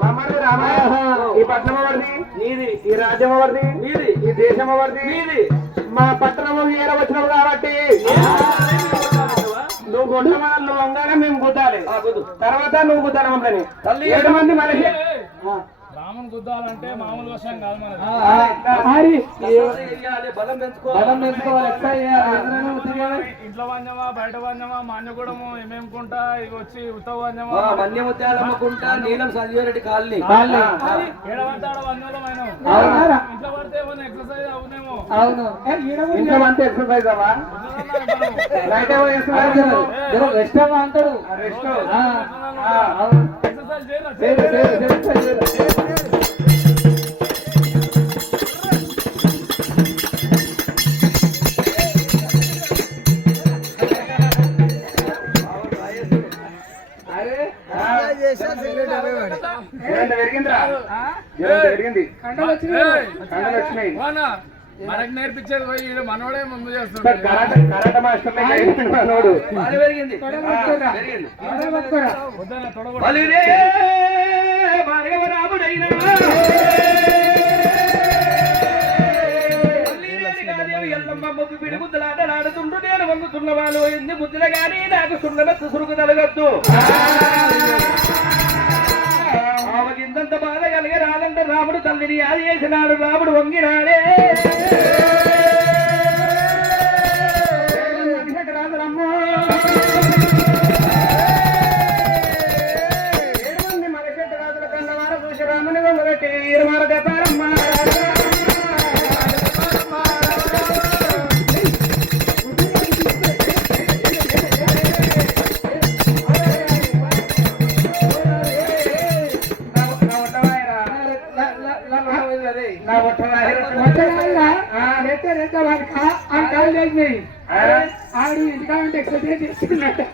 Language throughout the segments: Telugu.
బామ్మర్ది రామయ్య ఈ పట్నం ఎవరిది నీది ఈ రాజ్యం ఎవరిది నీది ఈ దేశం ఎవరిది నీది మా పట్టణము ఏర వచ్చినావు కాబట్టి నువ్వు గుడ్డమా నువ్వు వంగానే మేము గుద్దాలి తర్వాత నువ్వు గుద్దాలి మమ్మల్ని 7 మంది మనిషి రాముని గుద్దాలంటే మామూలు వర్షం కాదు మనది. ఇంట్లో వాన్యమా బయట వాన్యమా మాన్యగూడము ఏమేముకుంటా ఇవి వచ్చి ఉత్తవ వాన్యమా మన్యముత్యాలమ్మకుంటా నీలం సంజీవరెడ్డి కాలనీ ఏడవంటాడు వన్యలమైన ఇంట్లో పడితే ఏమైనా ఎక్సర్సైజ్ అవునేమో. ఇంట్లో అంతా ఎక్సర్సైజ్ అవ్వా అంటాడు ఎక్సర్సైజ్ మనకు నేర్పించేది పోయి మనోడే ముందు చేస్తున్నాడు. పిడుగుద్దులాటలాడుతుంటూ నేను వంగుతున్న వాళ్ళు ఎన్ని బుద్ధులు గానీ నాకు సున్నమెత్తు సురుకు తలగద్దు. ఆమెకి ఇంతంత బాధ కలిగి రాదంటే రాముడు తల్లిని యాది చేసినాడు. రాముడు వంగినాడే రాముడమ్మ 7 మంది మరచెట్టు రాజుల కన్నవార చూసి రాముని వంగబెట్టి ఇరుమార దెప్పారమ్మ. ఆడు ఇంటికాలంటే ఎక్సర్సైజ్ చేస్తున్నాడు.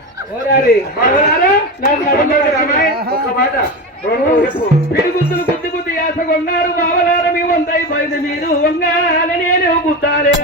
పిడుగుద్దులు గుద్ది గుద్ది యాసగొన్నారు బావలార మీ వంతై పైన మీరు వంగాలని నేను గుద్దాలే.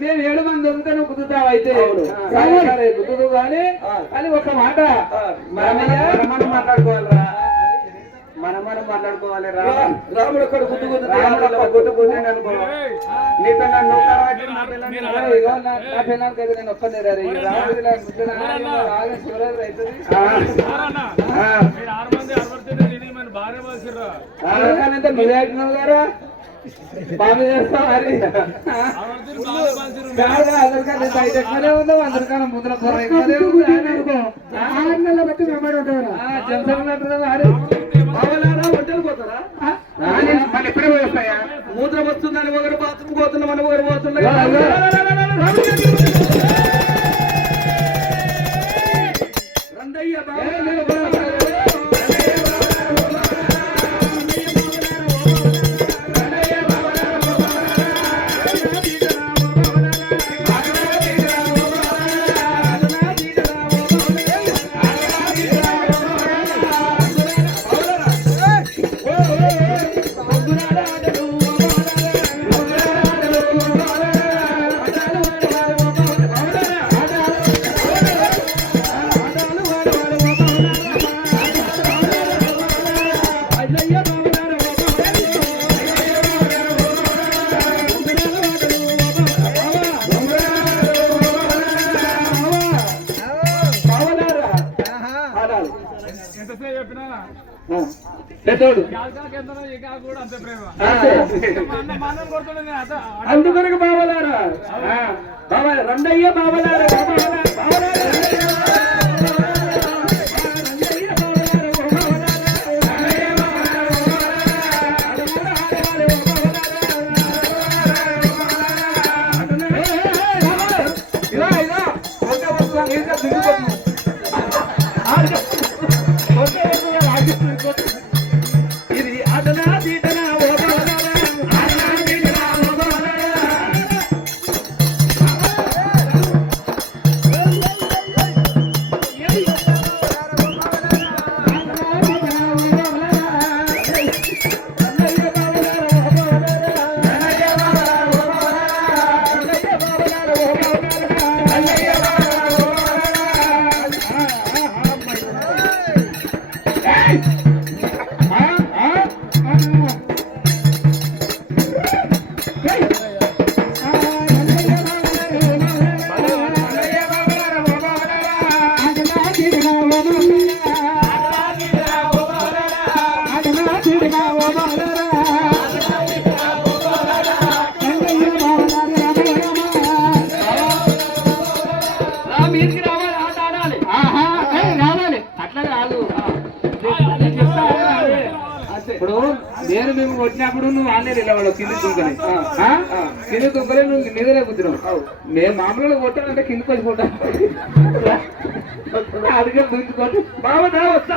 మేము 7 మంది దొరికితే నువ్వు కుదురుతావు అయితే కుదురు కానీ అని ఒక మాట మనం మాట్లాడుకోవాలిరా మనం మాట్లాడుకోవాలి. రాముడు ఒక్కడు గుద్దు గుద్దు అనుకో నీతో నన్ను నా పిల్లలకైతే నేను ఒక్కనే శివరాత్రి అవుతుంది. నువ్వే గారా బాగా చేస్తావు మరి అందరికన్నా ఉన్నావు అందరికన్నా ముందుల బట్టి వెంబడి ఉంటారు. ఒంటలు పోతారా మళ్ళీ ఎప్పుడే పోస్తాయా? మూత్రం వస్తుందని ఒకరు బాత్రూమ్ పోతున్నాం అని ఒకరు పోతున్నా. రండయ్య అందుకొరకు బావలారా రండయ్య బావలారా నేను మేము కొట్టినప్పుడు నువ్వు ఆన్లైన్ వెళ్ళావు కింది తుంకని కింది తుంకలే నువ్వు మీదనే కూర్చున్నావు మేము మామూలుగా కొట్టాలంటే కిందికి వచ్చి కొట్టాను అడిగే దుంచుకోండి బాబా దా వస్తా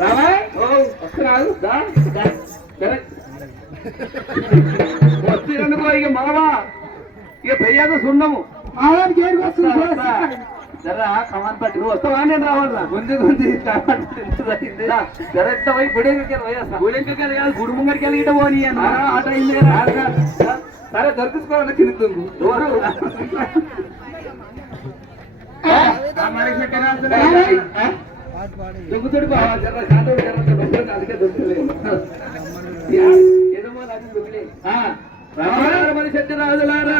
రావా వస్తున్నాడు వస్తున్నందుకో ఇక మావా ఇక పెయ్యాక సున్నము జరా కమాన్ పట్టి నువ్వు వస్తావా నేను రావాలా గుంజి జరెత్త పోయి గుడెంకకి కాదు గుడి ముంగడికి వెళ్ళి ఇట పోనీ ఆట అయింది సరే దొరికించుకోవాలి కిందుకు దొంగతోడు బాగా జర శాంతం అందుకే దొరుకుతలేదు ఏదో రామారామని చెట్టు రాజులారా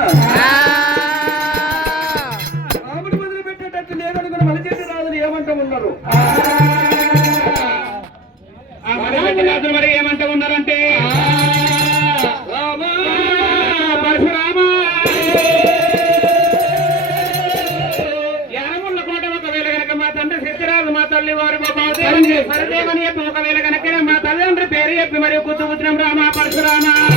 రాముడు మొదలు పెట్టేటట్టు లేదనుకున్న మన చెట్టు రాజులు ఏమంటూ ఉన్నారు రాజులు మరి ఏమంటూ ఉన్నారంటే పరశురామ యానముళ్ళ కోట ఒకవేళ కనుక మా తండ్రి సత్యరాజు మా తల్లి వారు సరదేవని చెప్పి ఒకవేళ కనుక మా తల్లిదండ్రి పేరు చెప్పి మరి గుర్తు పుట్టినాం రామ పరశురామ